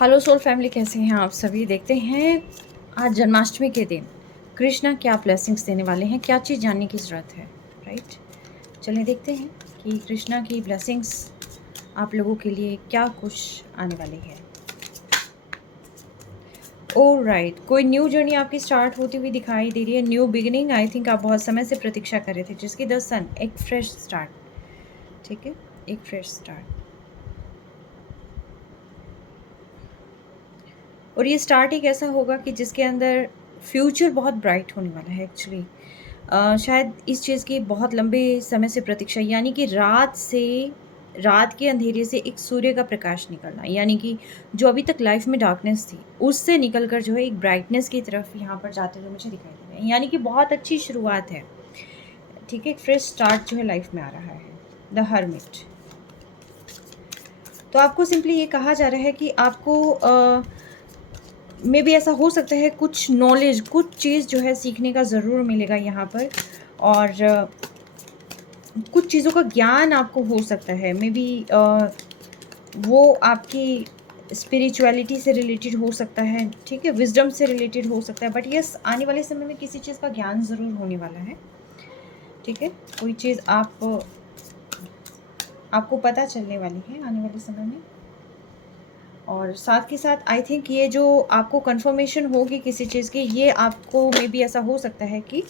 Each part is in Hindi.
हेलो सोल फैमिली, कैसे हैं आप सभी। देखते हैं आज जन्माष्टमी के दिन कृष्णा क्या ब्लेसिंग्स देने वाले हैं, क्या चीज़ जानने की ज़रूरत है। राइट, चलिए देखते हैं कि कृष्णा की ब्लेसिंग्स आप लोगों के लिए क्या कुछ आने वाली है। ओह राइट, कोई न्यू जर्नी आपकी स्टार्ट होती हुई दिखाई दे रही है, न्यू बिगिनिंग। आई थिंक आप बहुत समय से प्रतीक्षा कर रहे थे, जिसकी द सन, एक फ्रेश स्टार्ट। ठीक है, एक फ्रेश स्टार्ट। और ये स्टार्ट एक ऐसा होगा कि जिसके अंदर फ्यूचर बहुत ब्राइट होने वाला है एक्चुअली। शायद इस चीज़ की बहुत लंबे समय से प्रतीक्षा, यानी कि रात के अंधेरे से एक सूर्य का प्रकाश निकलना, यानी कि जो अभी तक लाइफ में डार्कनेस थी उससे निकल कर जो है एक ब्राइटनेस की तरफ यहाँ पर जाते हुए मुझे दिखाई दे रहा है, यानी कि बहुत अच्छी शुरुआत है। ठीक है, एक फ्रेश स्टार्ट जो है लाइफ में आ रहा है। द हर्मिट, तो आपको सिंपली ये कहा जा रहा है कि आपको मे भी ऐसा हो सकता है कुछ नॉलेज, कुछ चीज़ जो है सीखने का ज़रूर मिलेगा यहाँ पर। और कुछ चीज़ों का ज्ञान आपको हो सकता है, मे बी वो आपकी स्पिरिचुअलिटी से रिलेटेड हो सकता है। ठीक है, विजडम से रिलेटेड हो सकता है, बट यस, आने वाले समय में किसी चीज़ का ज्ञान ज़रूर होने वाला है। ठीक है, कोई चीज़ आपको पता चलने वाली है आने वाले समय में। और साथ के साथ आई थिंक ये जो आपको कंफर्मेशन होगी किसी चीज़ की, ये आपको मे बी ऐसा हो सकता है कि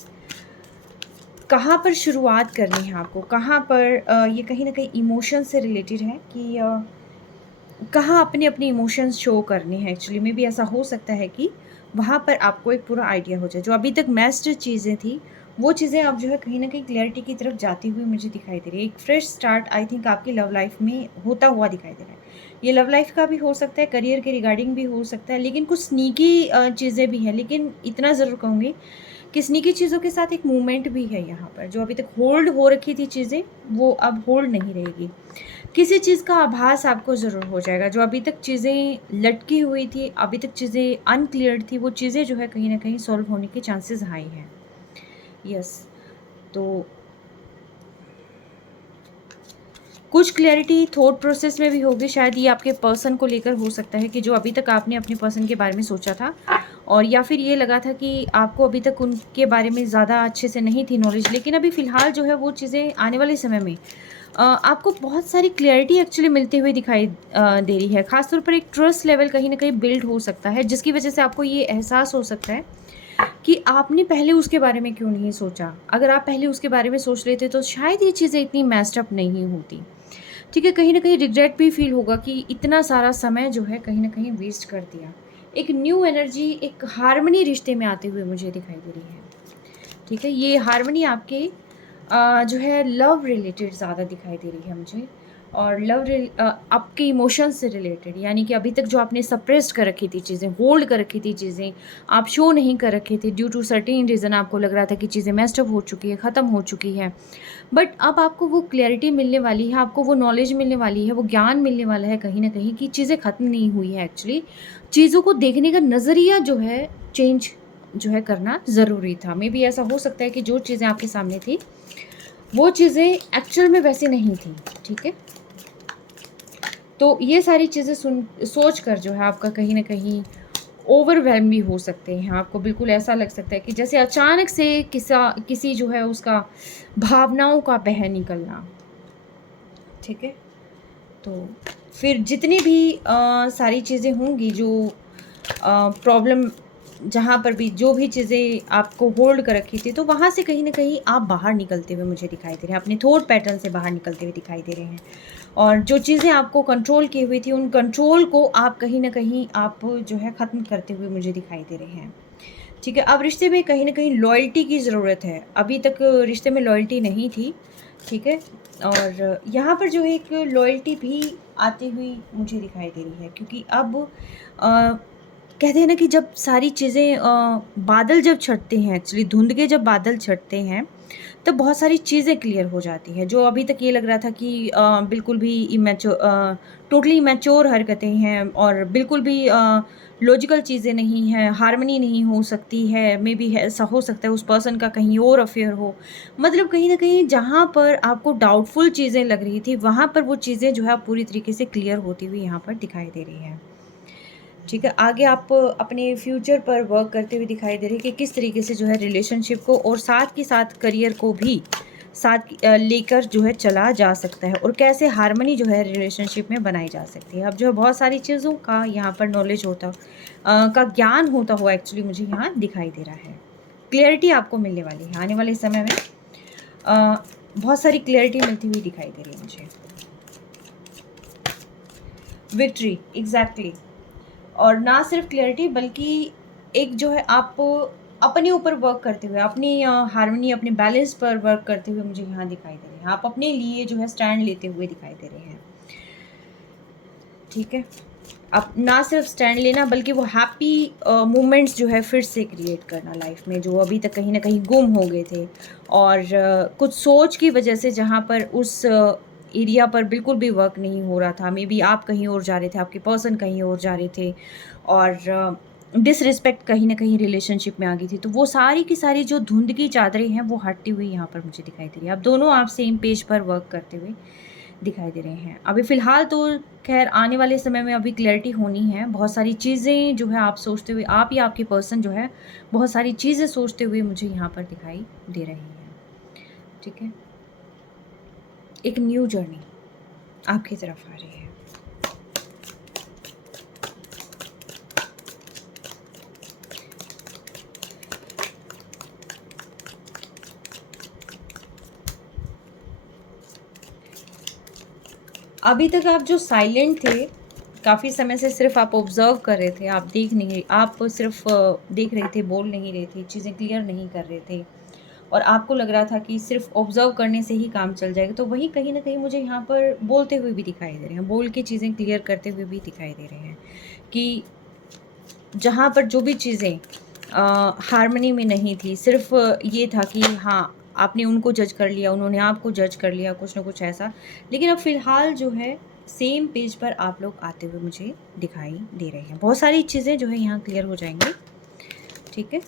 कहाँ पर शुरुआत करनी है आपको, कहाँ पर ये कहीं ना कहीं इमोशन से रिलेटेड है कि कहाँ अपने अपने इमोशंस शो करने हैं। एक्चुअली मे बी ऐसा हो सकता है कि वहाँ पर आपको एक पूरा आइडिया हो जाए। जो अभी तक मैस्ड चीज़ें थी वो चीज़ें अब जो है कहीं ना कहीं क्लैरिटी की तरफ जाती हुई मुझे दिखाई दे रही है। एक फ्रेश स्टार्ट आई थिंक आपकी लव लाइफ में होता हुआ दिखाई दे रहा है। ये लव लाइफ का भी हो सकता है, करियर के रिगार्डिंग भी हो सकता है, लेकिन कुछ स्नीकी चीज़ें भी हैं। लेकिन इतना ज़रूर कहूँगी कि स्नीकी चीज़ों के साथ एक मूवमेंट भी है यहाँ पर। जो अभी तक होल्ड हो रखी थी चीज़ें, वो अब होल्ड नहीं रहेगी। किसी चीज़ का आभास आपको ज़रूर हो जाएगा। जो अभी तक चीज़ें लटकी हुई थी, अभी तक चीज़ें अनक्लियर थी, वो चीज़ें जो है कहीं ना कहीं सॉल्व होने के चांसेस हाई हैं। यस, तो कुछ क्लैरिटी थॉट प्रोसेस में भी होगी। शायद ये आपके पर्सन को लेकर हो सकता है कि जो अभी तक आपने अपने पर्सन के बारे में सोचा था, और या फिर ये लगा था कि आपको अभी तक उनके बारे में ज़्यादा अच्छे से नहीं थी नॉलेज, लेकिन अभी फ़िलहाल जो है वो चीज़ें आने वाले समय में आपको बहुत सारी क्लैरिटी एक्चुअली मिलती हुई दिखाई दे रही है। ख़ासतौर पर एक ट्रस्ट लेवल कहीं ना कहीं बिल्ड हो सकता है, जिसकी वजह से आपको ये एहसास हो सकता है कि आपने पहले उसके बारे में क्यों नहीं सोचा। अगर आप पहले उसके बारे में सोच लेते तो शायद ये चीज़ें इतनी मैस्ड अप नहीं होती। ठीक है, कहीं न कहीं रिग्रेट भी फ़ील होगा कि इतना सारा समय जो है कहीं न कहीं वेस्ट कर दिया। एक न्यू एनर्जी, एक हार्मनी रिश्ते में आते हुए मुझे दिखाई दे रही है। ठीक है, ये हार्मनी आपके जो है लव रिलेटेड ज़्यादा दिखाई दे रही है मुझे। और आपके इमोशंस से रिलेटेड, यानी कि अभी तक जो आपने सप्रेस्ड कर रखी थी चीज़ें, होल्ड कर रखी थी चीज़ें, आप शो नहीं कर रखे थे ड्यू टू सर्टेन रीज़न। आपको लग रहा था कि चीज़ें मेस्ड अप हो चुकी है, ख़त्म हो चुकी है। बट अब आपको वो क्लैरिटी मिलने वाली है, आपको वो नॉलेज मिलने वाली है, वो ज्ञान मिलने वाला है कहीं न कहीं कि चीज़ें ख़त्म नहीं हुई है एक्चुअली। चीज़ों को देखने का नज़रिया जो है चेंज जो है करना ज़रूरी था। मेबी ऐसा हो सकता है कि जो चीज़ें आपके सामने थी, वो चीज़ें एक्चुअल में वैसी नहीं थी। ठीक है? तो ये सारी चीज़ें सोच कर जो है आपका कहीं न कहीं ओवरवेल्म भी हो सकते हैं। आपको बिल्कुल ऐसा लग सकता है कि जैसे अचानक से किसी जो है उसका भावनाओं का बह निकलना। ठीक है? तो फिर जितनी भी सारी चीज़ें होंगी, जो प्रॉब्लम, जहाँ पर भी जो भी चीज़ें आपको होल्ड कर रखी थी, तो वहाँ से कहीं न कहीं आप बाहर निकलते हुए मुझे दिखाई दे रहे हैं। अपने थॉट पैटर्न से बाहर निकलते हुए दिखाई दे रहे हैं। और जो चीज़ें आपको कंट्रोल की हुई थी, उन कंट्रोल को आप कहीं न कहीं आप जो है ख़त्म करते हुए मुझे दिखाई दे रहे हैं। ठीक है, अब रिश्ते में कहीं न कहीं लॉयल्टी की ज़रूरत है। अभी तक रिश्ते में लॉयल्टी नहीं थी। ठीक है? और यहाँ पर जो है एक लॉयल्टी भी आती हुई मुझे दिखाई दे रही है, क्योंकि अब कहते हैं ना कि जब सारी चीज़ें बादल जब छँटते हैं, एक्चुअली धुंध के जब बादल छँटते हैं, तब बहुत सारी चीज़ें क्लियर हो जाती हैं। जो अभी तक ये लग रहा था कि बिल्कुल भी टोटली इमैच्योर हरकतें हैं और बिल्कुल भी लॉजिकल चीज़ें नहीं हैं, हार्मनी नहीं हो सकती है, मेबी है ऐसा हो सकता है उस पर्सन का कहीं और अफ़ेयर हो। मतलब कहीं न कहीं जहाँ पर आपको डाउटफुल चीज़ें लग रही थी, वहाँ पर वो चीज़ें जो है अब पूरी तरीके से क्लियर होती हुई यहाँ पर दिखाई दे रही हैं। ठीक है, आगे आप अपने फ्यूचर पर वर्क करते हुए दिखाई दे रहे हैं कि किस तरीके से जो है रिलेशनशिप को और साथ के साथ करियर को भी साथ लेकर जो है चला जा सकता है, और कैसे हार्मनी जो है रिलेशनशिप में बनाई जा सकती है। अब जो है बहुत सारी चीज़ों का यहाँ पर नॉलेज होता का ज्ञान होता हुआ एक्चुअली मुझे यहाँ दिखाई दे रहा है। क्लियरिटी आपको मिलने वाली है आने वाले समय में, बहुत सारी क्लियरिटी मिलती हुई दिखाई दे रही है मुझे। Victory, exactly. और ना सिर्फ क्लियरिटी बल्कि एक जो है आप अपने ऊपर वर्क करते हुए, अपनी हार्मनी, अपने बैलेंस पर वर्क करते हुए मुझे यहाँ दिखाई दे रहे हैं। आप अपने लिए जो है स्टैंड लेते हुए दिखाई दे रहे हैं। ठीक है, अब ना सिर्फ स्टैंड लेना बल्कि वो हैप्पी मोमेंट्स जो है फिर से क्रिएट करना लाइफ में, जो अभी तक कहीं ना कहीं गुम हो गए थे, और कुछ सोच की वजह से जहाँ पर उस एरिया पर बिल्कुल भी वर्क नहीं हो रहा था। मे बी आप कहीं और जा रहे थे, आपके पर्सन कहीं और जा रहे थे, और डिसरिस्पेक्ट कहीं ना कहीं रिलेशनशिप में आ गई थी। तो वो सारी की सारी जो धुंध की चादरें हैं वो हटती हुई यहाँ पर मुझे दिखाई दे रही है। अब दोनों आप सेम पेज पर वर्क करते हुए दिखाई दे रहे हैं। अभी फ़िलहाल तो खैर आने वाले समय में अभी क्लैरिटी होनी है। बहुत सारी चीज़ें जो है आप सोचते हुए, आप या आपकी पर्सन जो है बहुत सारी चीज़ें सोचते हुए मुझे यहाँ पर दिखाई दे रही हैं। ठीक है, एक न्यू जर्नी आपकी तरफ आ रही है। अभी तक आप जो साइलेंट थे, काफ़ी समय से सिर्फ आप ऑब्ज़र्व कर रहे थे, आप सिर्फ देख रहे थे, बोल नहीं रहे थे, चीज़ें क्लियर नहीं कर रहे थे, और आपको लग रहा था कि सिर्फ ऑब्ज़र्व करने से ही काम चल जाएगा। तो वही कहीं न कहीं मुझे यहाँ पर बोलते हुए भी दिखाई दे रहे हैं, बोल के चीज़ें क्लियर करते हुए भी दिखाई दे रहे हैं कि जहाँ पर जो भी चीज़ें हार्मनी में नहीं थी, सिर्फ ये था कि हाँ, आपने उनको जज कर लिया, उन्होंने आपको जज कर लिया, कुछ ना कुछ ऐसा। लेकिन अब फ़िलहाल जो है सेम पेज पर आप लोग आते हुए मुझे दिखाई दे रहे हैं। बहुत सारी चीज़ें जो है यहाँ क्लियर हो जाएँगी। ठीक है,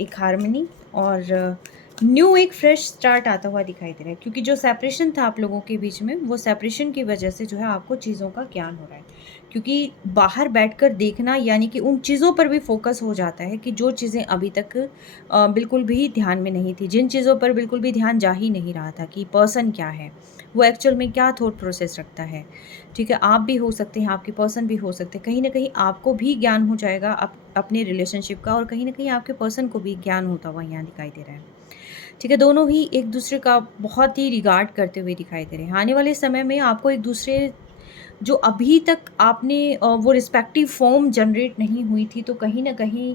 एक हार्मनी और न्यू एक फ्रेश स्टार्ट आता हुआ दिखाई दे रहा है, क्योंकि जो सेपरेशन था आप लोगों के बीच में, वो सेपरेशन की वजह से जो है आपको चीज़ों का ज्ञान हो रहा है। क्योंकि बाहर बैठकर देखना यानी कि उन चीज़ों पर भी फोकस हो जाता है कि जो चीज़ें अभी तक बिल्कुल भी ध्यान में नहीं थी, जिन चीज़ों पर बिल्कुल भी ध्यान जा ही नहीं रहा था कि पर्सन क्या है, वो एक्चुअल में क्या थॉट प्रोसेस रखता है। ठीक है, आप भी हो सकते हैं, आपके पर्सन भी हो सकते हैं। कहीं ना कहीं आपको भी ज्ञान हो जाएगा अपने रिलेशनशिप का, और कहीं ना कहीं आपके पर्सन को भी ज्ञान होता हुआ यहाँ दिखाई दे रहा है। ठीक है, दोनों ही एक दूसरे का बहुत ही रिगार्ड करते हुए दिखाई दे रहे हैं। आने वाले समय में आपको एक दूसरे, जो अभी तक आपने वो रिस्पेक्टिव फॉर्म जनरेट नहीं हुई थी, तो कहीं ना कहीं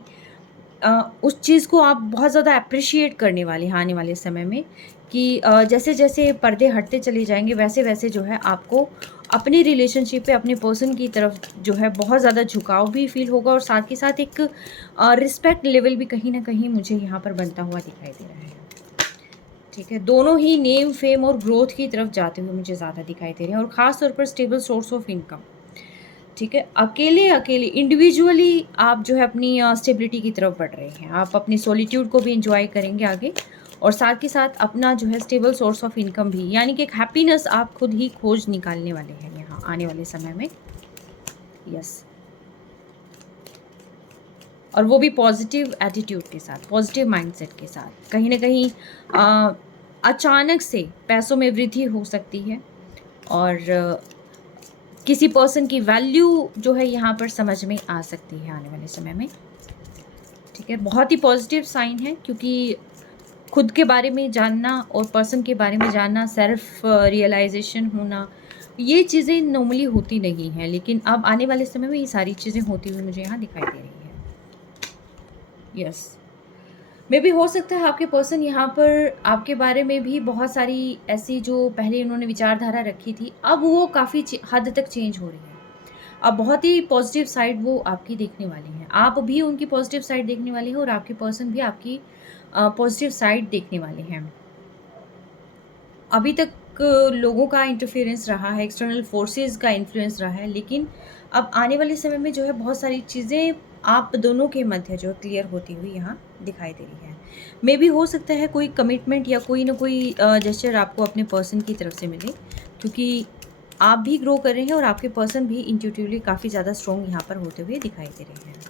उस चीज़ को आप बहुत ज़्यादा अप्रिशिएट करने वाले हैं आने वाले समय में, कि जैसे जैसे पर्दे हटते चले जाएंगे वैसे वैसे जो है आपको अपने रिलेशनशिप पे, अपने पर्सन की तरफ जो है बहुत ज़्यादा झुकाव भी फील होगा, और साथ ही साथ एक रिस्पेक्ट लेवल भी कहीं ना कहीं मुझे यहाँ पर बनता हुआ दिखाई दे रहा है। ठीक है, दोनों ही नेम, फेम और ग्रोथ की तरफ जाते हुए मुझे ज़्यादा दिखाई दे रहे हैं, और ख़ास तौर पर स्टेबल सोर्स ऑफ इनकम। ठीक है, अकेले अकेले इंडिविजुअली आप जो है अपनी स्टेबिलिटी की तरफ बढ़ रहे हैं। आप अपनी सॉलिट्यूड को भी इंजॉय करेंगे आगे, और साथ के साथ अपना जो है स्टेबल सोर्स ऑफ इनकम भी, यानी कि एक हैप्पीनेस आप खुद ही खोज निकालने वाले हैं यहाँ आने वाले समय में। यस, और वो भी पॉजिटिव एटीट्यूड के साथ, पॉजिटिव माइंडसेट के साथ। कहीं ना कहीं अचानक से पैसों में वृद्धि हो सकती है, और किसी पर्सन की वैल्यू जो है यहाँ पर समझ में आ सकती है आने वाले समय में। ठीक है, बहुत ही पॉजिटिव साइन है, क्योंकि खुद के बारे में जानना और पर्सन के बारे में जानना, सेल्फ रियलाइजेशन होना, ये चीज़ें नॉर्मली होती नहीं हैं, लेकिन अब आने वाले समय में ये सारी चीज़ें होती हुई मुझे यहाँ दिखाई दे रही है। यस, मे भी हो सकता है आपके पर्सन यहाँ पर आपके बारे में भी बहुत सारी ऐसी, जो पहले उन्होंने विचारधारा रखी थी, अब वो काफ़ी हद तक चेंज हो रही है। अब बहुत ही पॉजिटिव साइड वो आपकी देखने वाली हैं, आप भी उनकी पॉजिटिव साइड देखने वाली हैं, और आपके पर्सन भी आपकी पॉजिटिव साइड देखने वाले हैं। अभी तक लोगों का इंटरफेरेंस रहा है, एक्सटर्नल फोर्सेस का इन्फ्लुएंस रहा है, लेकिन अब आने वाले समय में जो है बहुत सारी चीज़ें आप दोनों के मध्य जो क्लियर होती हुई यहाँ दिखाई दे रही है। मे भी हो सकता है कोई कमिटमेंट या कोई ना कोई जेस्चर आपको अपने पर्सन की तरफ से मिले, क्योंकि आप भी ग्रो कर रहे हैं और आपके पर्सन भी इंट्यूटिवली काफ़ी ज़्यादा स्ट्रॉन्ग यहाँ पर होते हुए दिखाई दे रहे हैं।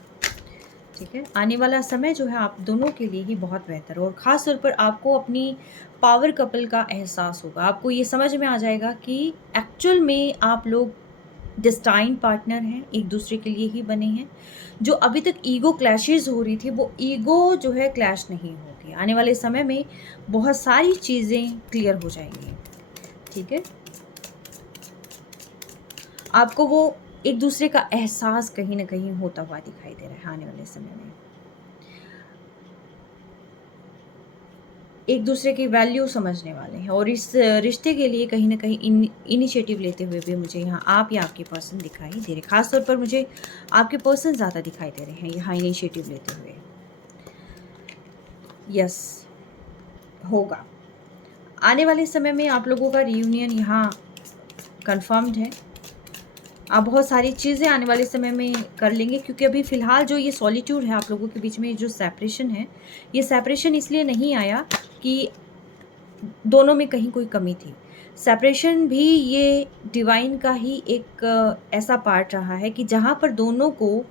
ठीक है, आने वाला समय जो है आप दोनों के लिए ही बहुत बेहतर और ख़ास तौर पर आपको अपनी पावर कपल का एहसास होगा। आपको ये समझ में आ जाएगा कि एक्चुअल में आप लोग डेस्टाइन्ड पार्टनर हैं, एक दूसरे के लिए ही बने हैं। जो अभी तक ईगो क्लैशेज़ हो रही थी, वो ईगो जो है क्लैश नहीं होगी। आने वाले समय में बहुत सारी चीज़ें क्लियर हो जाएँगी। ठीक है? आपको वो एक दूसरे का एहसास कहीं न कहीं होता हुआ दिखाई दे रहा है आने वाले समय में। एक दूसरे की वैल्यू समझने वाले हैं और इस रिश्ते के लिए कहीं न कहीं इनिशिएटिव लेते हुए भी मुझे यहाँ आप या आपके पर्सन दिखाई दे रहे हैं। ख़ास तौर पर मुझे आपके पर्सन ज़्यादा दिखाई दे रहे हैं यहाँ इनिशिएटिव लेते हुए। यस, होगा। आने वाले समय में आप लोगों का रियूनियन यहाँ कन्फर्म्ड है। आप बहुत सारी चीज़ें आने वाले समय में कर लेंगे क्योंकि अभी फ़िलहाल जो ये सॉलिट्यूड है आप लोगों के बीच में, जो सेपरेशन है, ये सेपरेशन इसलिए नहीं आया कि दोनों में कहीं कोई कमी थी। सेपरेशन भी ये डिवाइन का ही एक ऐसा पार्ट रहा है कि जहाँ पर दोनों को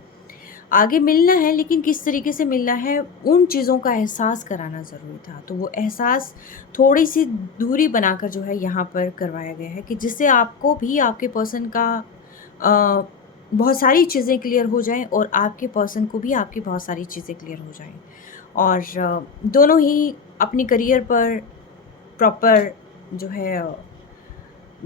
आगे मिलना है, लेकिन किस तरीके से मिलना है, उन चीज़ों का एहसास कराना ज़रूरी था। तो वो एहसास थोड़ी-सी दूरी बनाकर जो है यहाँ पर करवाया गया है कि जिससे आपको भी आपके पर्सन का अ, बहुत सारी चीज़ें क्लियर हो जाएँ और आपके पर्सन को भी आपकी बहुत सारी चीज़ें क्लियर हो जाएँ। और दोनों ही अपनी करियर पर प्रॉपर जो है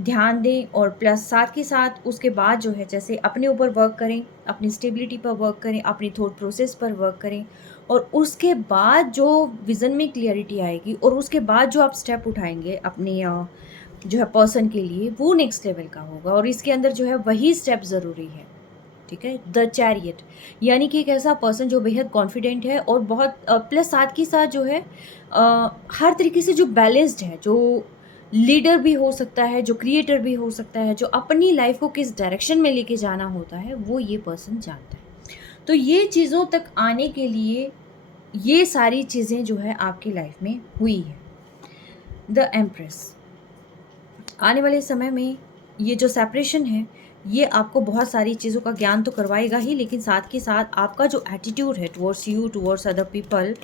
ध्यान दें और प्लस साथ के साथ उसके बाद जो है जैसे अपने ऊपर वर्क करें, अपनी स्टेबिलिटी पर वर्क करें, अपनी थॉट प्रोसेस पर वर्क करें और उसके बाद जो विज़न में क्लैरिटी आएगी और उसके बाद जो आप स्टेप उठाएँगे अपने जो है पर्सन के लिए, वो नेक्स्ट लेवल का होगा और इसके अंदर जो है वही स्टेप ज़रूरी है। ठीक है? द चैरियट यानी कि एक ऐसा पर्सन जो बेहद कॉन्फिडेंट है और बहुत प्लस साथ के साथ जो है हर तरीके से जो बैलेंस्ड है, जो लीडर भी हो सकता है, जो क्रिएटर भी हो सकता है, जो अपनी लाइफ़ को किस डायरेक्शन में लेके जाना होता है, वो ये पर्सन जानता है। तो ये चीज़ों तक आने के लिए ये सारी चीज़ें जो है आपकी लाइफ़ में हुई है। द एम्प्रेस आने वाले समय में ये जो सेपरेशन है, ये आपको बहुत सारी चीज़ों का ज्ञान तो करवाएगा ही, लेकिन साथ के साथ आपका जो एटीट्यूड है towards you, towards other people,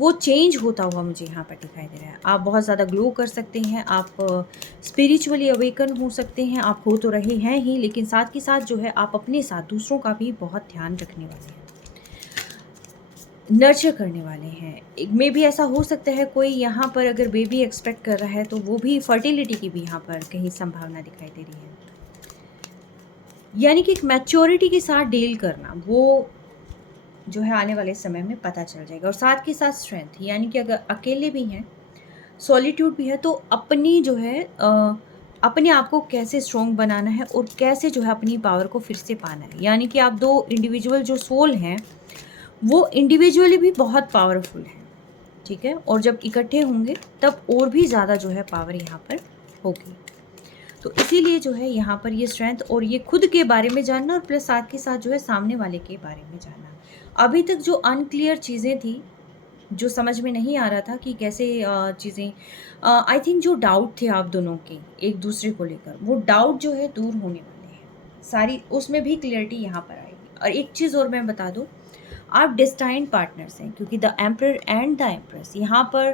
वो चेंज होता हुआ मुझे यहाँ पर दिखाई दे रहा है। आप बहुत ज़्यादा ग्लो कर सकते हैं, आप स्पिरिचुअली अवेकन हो सकते हैं, आप हो तो रहे हैं ही, लेकिन साथ के साथ जो है आप अपने साथ दूसरों का भी बहुत ध्यान रखने वाले हैं। नर्चर करने वाले हैं। एक में भी ऐसा हो सकता है कोई यहाँ पर अगर बेबी एक्सपेक्ट कर रहा है तो वो भी फर्टिलिटी की भी यहाँ पर कहीं संभावना दिखाई दे रही है। यानी कि एक मैच्योरिटी के साथ डील करना, वो जो है आने वाले समय में पता चल जाएगा और साथ के साथ स्ट्रेंथ यानी कि अगर अकेले भी हैं, सॉलिट्यूड भी है तो अपनी जो है अपने आप को कैसे स्ट्रॉन्ग बनाना है और कैसे जो है अपनी पावर को फिर से पाना है। यानी कि आप 2 इंडिविजुअल जो सोल हैं वो इंडिविजुअली भी बहुत पावरफुल हैं, ठीक है? और जब इकट्ठे होंगे तब और भी ज़्यादा जो है पावर यहाँ पर होगी। तो इसीलिए जो है यहाँ पर ये स्ट्रेंथ और ये खुद के बारे में जानना और प्लस साथ के साथ जो है सामने वाले के बारे में जानना। अभी तक जो अनक्लियर चीज़ें थी, जो समझ में नहीं आ रहा था कि कैसे चीज़ें आई थिंक जो डाउट थे आप दोनों के एक-दूसरे को लेकर, वो डाउट जो है दूर होने वाले हैं। सारी उसमें भी क्लैरिटी यहाँ पर आएगी। और एक चीज़ और मैं बता दूँ, आप डेस्टाइन्ड पार्टनर्स हैं क्योंकि the emperor and the empress यहाँ पर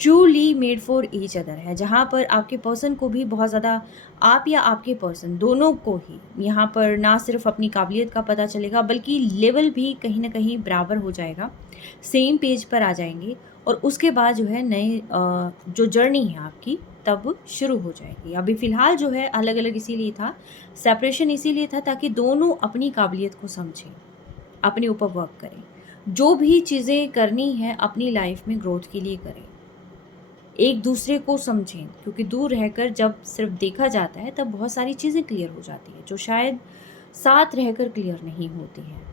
truly made for each other है, जहाँ पर आपके पर्सन को भी बहुत ज़्यादा आप या आपके पर्सन दोनों को ही यहाँ पर ना सिर्फ अपनी काबिलियत का पता चलेगा बल्कि लेवल भी कहीं ना कहीं बराबर हो जाएगा, सेम पेज पर आ जाएंगे और उसके बाद जो है नए जो जर्नी है आपकी तब शुरू हो जाएगी। अभी फ़िलहाल जो है अलग अलग इसीलिए था, सेपरेशन इसीलिए था ताकि दोनों अपनी काबिलियत को समझें, अपने ऊपर वर्क करें। जो भी चीज़ें करनी है अपनी लाइफ में ग्रोथ के लिए करें। एक दूसरे को समझें क्योंकि दूर रहकर जब सिर्फ देखा जाता है तब बहुत सारी चीज़ें क्लियर हो जाती हैं जो शायद साथ रहकर क्लियर नहीं होती हैं।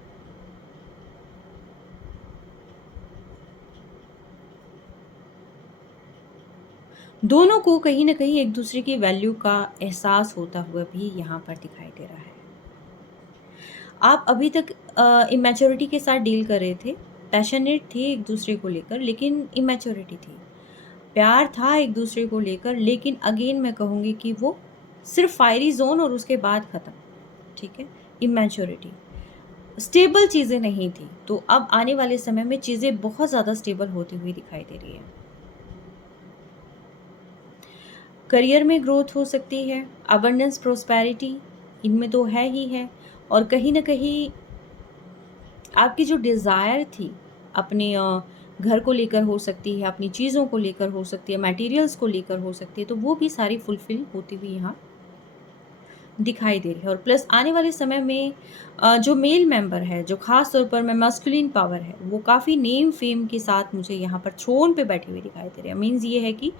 दोनों को कहीं न कहीं एक दूसरे की वैल्यू का एहसास होता हुआ भी यहाँ पर दिखाई दे रहा है। आप अभी तक इमैच्योरिटी के साथ डील कर रहे थे, पैशनेट थे एक दूसरे को लेकर लेकिन इमैच्योरिटी थी। प्यार था एक दूसरे को लेकर लेकिन अगेन मैं कहूँगी कि वो सिर्फ फायरी जोन और उसके बाद ख़त्म, ठीक है। इमैच्योरिटी, स्टेबल चीज़ें नहीं थी, तो अब आने वाले समय में चीज़ें बहुत ज़्यादा स्टेबल होती हुई दिखाई दे रही है। करियर में ग्रोथ हो सकती है, अबंडेंस, प्रोस्पेरिटी, इनमें तो है ही है। और कहीं ना कहीं आपकी जो डिज़ायर थी अपने घर को लेकर हो सकती है, अपनी चीज़ों को लेकर हो सकती है, मटेरियल्स को लेकर हो सकती है, तो वो भी सारी फुलफ़िल होती हुई यहाँ दिखाई दे रही है। और प्लस आने वाले समय में जो मेल मेंबर है, जो ख़ास तौर पर में मस्कुलिन पावर है, वो काफ़ी नेम फेम के साथ मुझे यहाँ पर थ्रोन पे बैठे हुए दिखाई दे रहे हैं। मीन्स ये है कि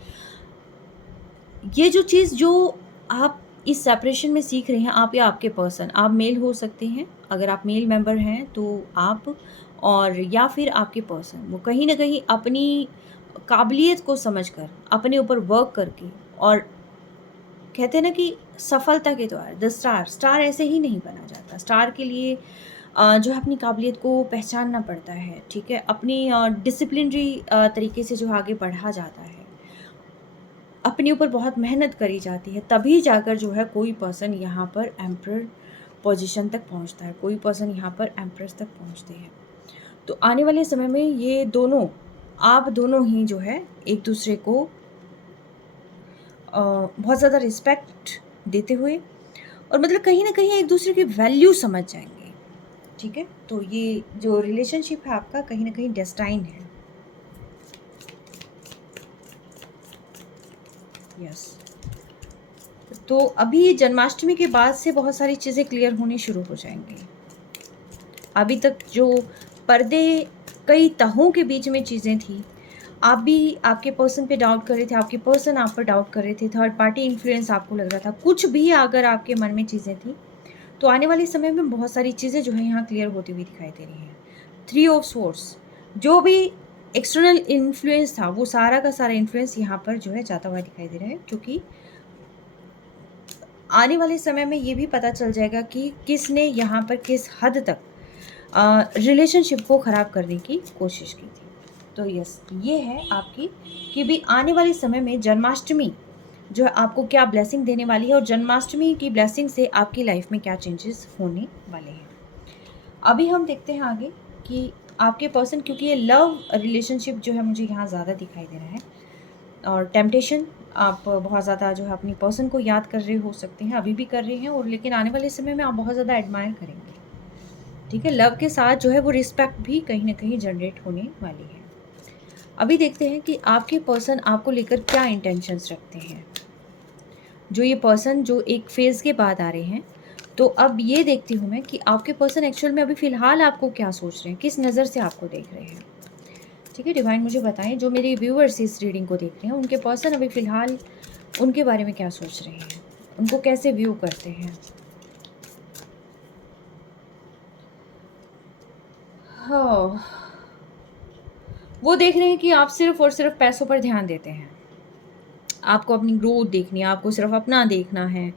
ये जो चीज़ जो आप इस सेपरेशन में सीख रहे हैं, आप या आपके पर्सन, आप मेल हो सकते हैं, अगर आप मेल मेंबर हैं तो आप, और या फिर आपके पर्सन, वो कहीं न कहीं अपनी काबिलियत को समझकर, अपने ऊपर वर्क करके, और कहते हैं ना कि सफलता के द्वार द स्टार ऐसे ही नहीं बना जाता। स्टार के लिए जो है अपनी काबिलियत को पहचानना पड़ता है, ठीक है। अपनी डिसिप्लिनरी तरीके से जो आगे बढ़ा जाता है, अपने ऊपर बहुत मेहनत करी जाती है, तभी जाकर जो है कोई पर्सन यहाँ पर एम्परर पोजीशन तक पहुँचता है, कोई पर्सन यहाँ पर एम्प्रेस तक पहुँचते हैं। तो आने वाले समय में ये दोनों, आप दोनों ही जो है एक दूसरे को बहुत ज़्यादा रिस्पेक्ट देते हुए, और मतलब कहीं ना कहीं एक दूसरे की वैल्यू समझ जाएंगे, ठीक है। तो ये जो रिलेशनशिप है आपका कहीं ना कहीं डेस्टाइन है। यस। तो अभी जन्माष्टमी के बाद से बहुत सारी चीज़ें क्लियर होनी शुरू हो जाएंगी। अभी तक जो पर्दे, कई तहों के बीच में चीज़ें थी, आप भी आपके पर्सन पे डाउट कर रहे थे, आपके पर्सन आप पर डाउट कर रहे थे, थर्ड पार्टी इन्फ्लुएंस आपको लग रहा था, कुछ भी अगर आपके मन में चीज़ें थी, तो आने वाले समय में बहुत सारी चीज़ें जो है यहाँ क्लियर होती हुई दिखाई दे रही हैं। 3 ऑफ सोर्स, जो भी एक्सटर्नल इन्फ्लुएंस था, वो सारा का सारा इन्फ्लुएंस यहाँ पर जो है जाता हुआ दिखाई दे रहा है, क्योंकि आने वाले समय में ये भी पता चल जाएगा कि किसने यहाँ पर किस हद तक रिलेशनशिप को ख़राब करने की कोशिश की थी। तो यस, ये है आपकी कि भी आने वाले समय में जन्माष्टमी जो है आपको क्या ब्लेसिंग देने वाली है, और जन्माष्टमी की ब्लेसिंग से आपकी लाइफ में क्या चेंजेस होने वाले हैं। अभी हम देखते हैं आगे कि आपके पर्सन, क्योंकि ये लव रिलेशनशिप जो है मुझे यहाँ ज़्यादा दिखाई दे रहा है, और टेम्पटेशन, आप बहुत ज़्यादा जो है अपनी पर्सन को याद कर रहे हो सकते हैं, अभी भी कर रहे हैं, और लेकिन आने वाले समय में आप बहुत ज़्यादा एडमायर करेंगे, ठीक है। लव के साथ जो है वो रिस्पेक्ट भी कहीं ना कहीं जनरेट होने वाली है। अभी देखते हैं कि आपके पर्सन आपको लेकर क्या इंटेंशंस रखते हैं। जो ये पर्सन जो एक फेज़ के बाद आ रहे हैं, तो अब ये देखती हूँ मैं कि आपके पर्सन एक्चुअल में अभी फ़िलहाल आपको क्या सोच रहे हैं, किस नज़र से आपको देख रहे हैं, ठीक है। डिवाइन मुझे बताएं, जो मेरे व्यूअर्स इस रीडिंग को देख रहे हैं, उनके पर्सन अभी फ़िलहाल उनके बारे में क्या सोच रहे हैं, उनको कैसे व्यू करते हैं। हाँ, वो देख रहे हैं कि आप सिर्फ और सिर्फ पैसों पर ध्यान देते हैं, आपको अपनी ग्रोथ देखनी है, आपको सिर्फ अपना देखना है,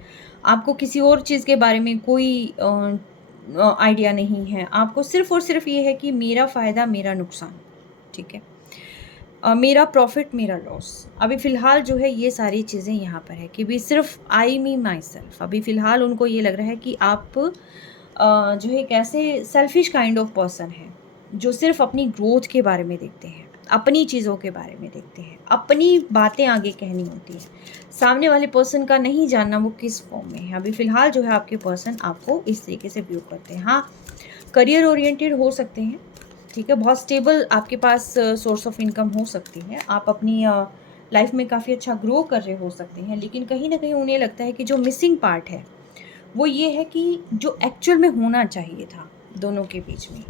आपको किसी और चीज़ के बारे में कोई आइडिया नहीं है, आपको सिर्फ और सिर्फ ये है कि मेरा फ़ायदा मेरा नुकसान, ठीक है। मेरा प्रॉफिट मेरा लॉस। अभी फ़िलहाल जो है ये सारी चीज़ें यहाँ पर है कि भी सिर्फ आई मी माई सेल्फ। अभी फ़िलहाल उनको ये लग रहा है कि आप जो है एक ऐसे सेल्फिश काइंड ऑफ पर्सन है, जो सिर्फ अपनी ग्रोथ के बारे में देखते हैं, अपनी चीज़ों के बारे में देखते हैं, अपनी बातें आगे कहनी होती है, सामने वाले पर्सन का नहीं जानना वो किस फॉर्म में है। अभी फ़िलहाल जो है आपके पर्सन आपको इस तरीके से व्यू करते हैं। हाँ, करियर ओरिएंटेड हो सकते हैं, ठीक है, बहुत स्टेबल आपके पास सोर्स ऑफ इनकम हो सकती है, आप अपनी लाइफ में काफ़ी अच्छा ग्रो कर रहे हो सकते हैं, लेकिन कहीं ना कहीं उन्हें लगता है कि जो मिसिंग पार्ट है वो ये है कि जो एक्चुअल में होना चाहिए था दोनों के बीच में,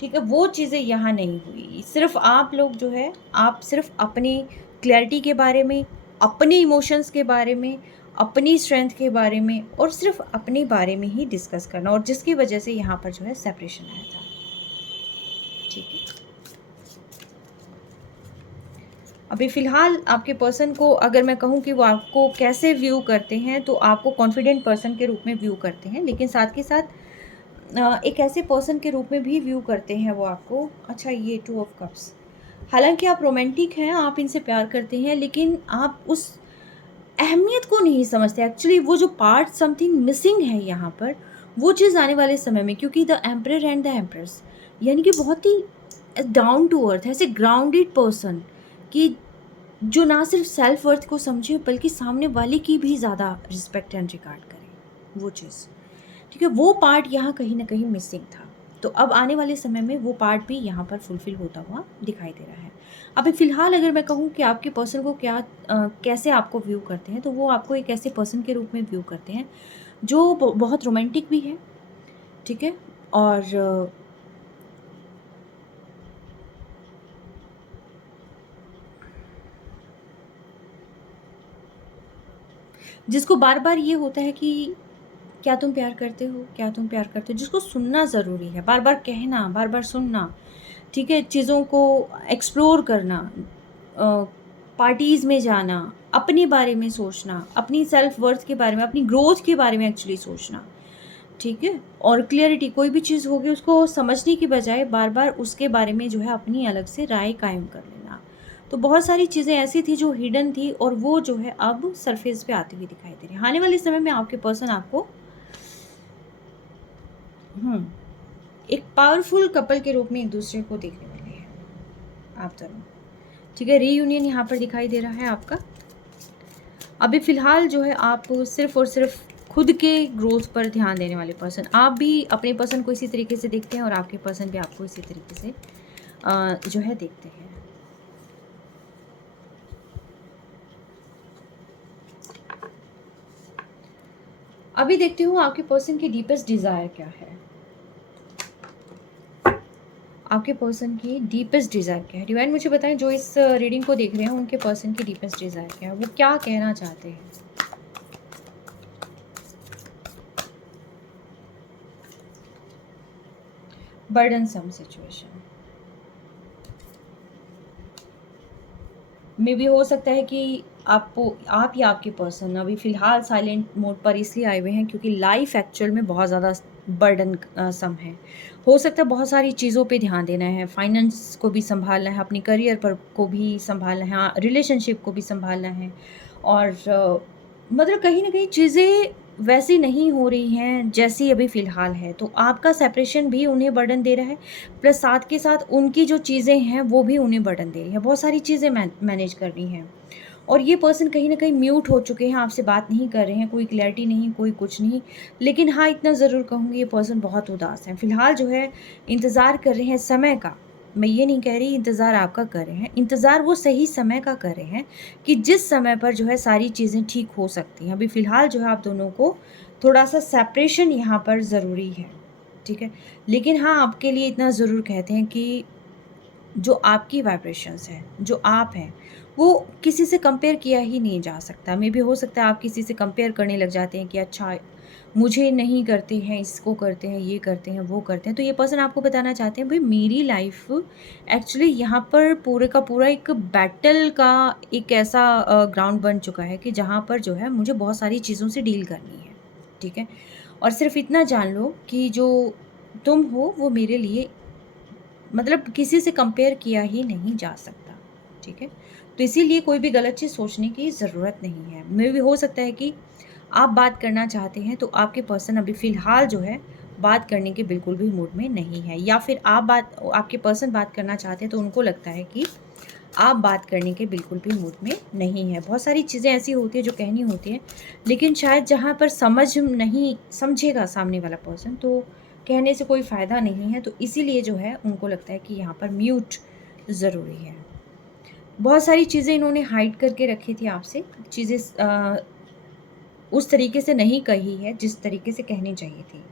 ठीक है, वो चीज़ें यहाँ नहीं हुई। सिर्फ आप लोग जो है, आप सिर्फ अपनी क्लैरिटी के बारे में, अपने इमोशंस के बारे में, अपनी स्ट्रेंथ के बारे में, और सिर्फ अपने बारे में ही डिस्कस करना, और जिसकी वजह से यहाँ पर जो है सेपरेशन आया था, ठीक है। अभी फ़िलहाल आपके पर्सन को अगर मैं कहूँ कि वो आपको कैसे व्यू करते हैं, तो आपको कॉन्फिडेंट पर्सन के रूप में व्यू करते हैं, लेकिन साथ के साथ एक ऐसे पर्सन के रूप में भी व्यू करते हैं वो आपको। अच्छा, ये 2 ऑफ कप्स, हालांकि आप रोमांटिक हैं, आप इनसे प्यार करते हैं, लेकिन आप उस अहमियत को नहीं समझते। एक्चुअली वो जो पार्ट समथिंग मिसिंग है यहाँ पर, वो चीज़ आने वाले समय में, क्योंकि the emperor and the empress यानी कि बहुत ही डाउन टू अर्थ, ऐसे ग्राउंडेड पर्सन कि जो ना सिर्फ सेल्फ वर्थ को समझे बल्कि सामने वाले की भी ज़्यादा रिस्पेक्ट एंड रिगार्ड करे, वो चीज़, ठीक है। वो पार्ट यहाँ कहीं ना कहीं मिसिंग था। तो अब आने वाले समय में वो पार्ट भी यहाँ पर फुलफ़िल होता हुआ दिखाई दे रहा है। अभी फ़िलहाल अगर मैं कहूँ कि आपके पर्सन को क्या कैसे आपको व्यू करते हैं, तो वो आपको एक ऐसे पर्सन के रूप में व्यू करते हैं जो बहुत रोमांटिक भी है, ठीक है, और जिसको बार-बार ये होता है कि क्या तुम प्यार करते हो? क्या तुम प्यार करते हो? जिसको सुनना ज़रूरी है, बार-बार कहना, बार-बार सुनना, ठीक है? चीज़ों को एक्सप्लोर करना, पार्टीज़ में जाना, अपने बारे में सोचना, अपनी सेल्फ वर्थ के बारे में, अपनी ग्रोथ के बारे में एक्चुअली सोचना, ठीक है? और क्लैरिटी, कोई भी चीज़ होगी उसको समझने की बजाय बार-बार उसके बारे में जो है अपनी अलग से राय कायम कर लेना। तो बहुत सारी चीज़ें ऐसी थी जो हिडन थी और वो जो है अब सरफेस पे आती हुई दिखाई दे रही है। आने वाले समय में आपके पर्सन आपको एक पावरफुल कपल के रूप में एक दूसरे को देखने वाले हैं आप दोनों, ठीक है। रीयूनियन यहाँ पर दिखाई दे रहा है आपका। अभी फ़िलहाल जो है आप सिर्फ़ और सिर्फ खुद के ग्रोथ पर ध्यान देने वाले पर्सन, आप भी अपने पर्सन को इसी तरीके से देखते हैं और आपके पर्सन भी आपको इसी तरीके से जो है देखते हैं। अभी देखते हूँ आपके पर्सन की डीपेस्ट डिज़ायर क्या है। आपके पर्सन की डीपेस्ट डिज़ायर क्या है? डिवाइन मुझे बताएं, जो इस रीडिंग को देख रहे हैं उनके पर्सन की डीपेस्ट डिज़ायर क्या है, वो क्या कहना चाहते हैं। बर्डनसम सिचुएशन में भी हो सकता है कि आपको, आप या आपके पर्सन अभी फ़िलहाल साइलेंट मोड पर इसलिए आए हुए हैं क्योंकि लाइफ एक्चुअल में बहुत ज़्यादा बर्डन सम है। हो सकता है बहुत सारी चीज़ों पे ध्यान देना है, फाइनेंस को भी संभालना है, अपनी करियर पर को भी संभालना है, रिलेशनशिप को भी संभालना है, और मतलब कहीं ना कहीं चीज़ें वैसी नहीं हो रही हैं जैसी अभी फ़िलहाल है। तो आपका सेपरेशन भी उन्हें बर्डन दे रहा है, प्लस साथ के साथ उनकी जो चीज़ें हैं वो भी उन्हें बर्डन दे रही है। बहुत सारी चीज़ें मैनेज करनी हैं और ये पर्सन कहीं न कहीं म्यूट हो चुके हैं, आपसे बात नहीं कर रहे हैं, कोई क्लैरिटी नहीं, कोई कुछ नहीं। लेकिन हाँ, इतना ज़रूर कहूँगी, ये पर्सन बहुत उदास हैं। फ़िलहाल जो है इंतज़ार कर रहे हैं समय का। मैं ये नहीं कह रही इंतज़ार आपका कर रहे हैं, इंतज़ार वो सही समय का कर रहे हैं कि जिस समय पर जो है सारी चीज़ें ठीक हो सकती हैं। अभी फ़िलहाल जो है आप दोनों को थोड़ा-सा सेपरेशन यहाँ पर ज़रूरी है, ठीक है? लेकिन हाँ, आपके लिए इतना ज़रूर कहते हैं कि जो आपकी वाइब्रेशंस हैं, जो आप हैं, वो किसी से कंपेयर किया ही नहीं जा सकता। मे बी हो सकता है आप किसी से कंपेयर करने लग जाते हैं कि अच्छा, मुझे नहीं करते हैं, इसको करते हैं, ये करते हैं, वो करते हैं। तो ये पर्सन आपको बताना चाहते हैं, भई मेरी लाइफ़ एक्चुअली यहाँ पर पूरे का पूरा एक बैटल का एक ऐसा ग्राउंड बन चुका है कि जहाँ पर जो है मुझे बहुत सारी चीज़ों से डील करनी है, ठीक है? और सिर्फ़ इतना जान लो कि जो तुम हो वो मेरे लिए मतलब किसी से कंपेयर किया ही नहीं जा सकता, ठीक है? तो इसीलिए कोई भी गलत चीज़ सोचने की ज़रूरत नहीं है। मे भी हो सकता है कि आप बात करना चाहते हैं तो आपके पर्सन अभी फ़िलहाल जो है बात करने के बिल्कुल भी मूड में नहीं है, या फिर आपके पर्सन बात करना चाहते हैं तो उनको लगता है कि आप बात करने के बिल्कुल भी मूड में नहीं है। बहुत सारी चीज़ें ऐसी होती हैं जो कहनी होती हैं, लेकिन शायद जहाँ पर समझ नहीं समझेगा सामने वाला पर्सन, तो कहने से कोई फ़ायदा नहीं है। तो इसीलिए जो है उनको लगता है कि यहाँ पर म्यूट ज़रूरी है। बहुत सारी चीज़ें इन्होंने हाइड करके रखी थी आपसे, चीज़ें उस तरीके से नहीं कही है जिस तरीके से कहनी चाहिए थी,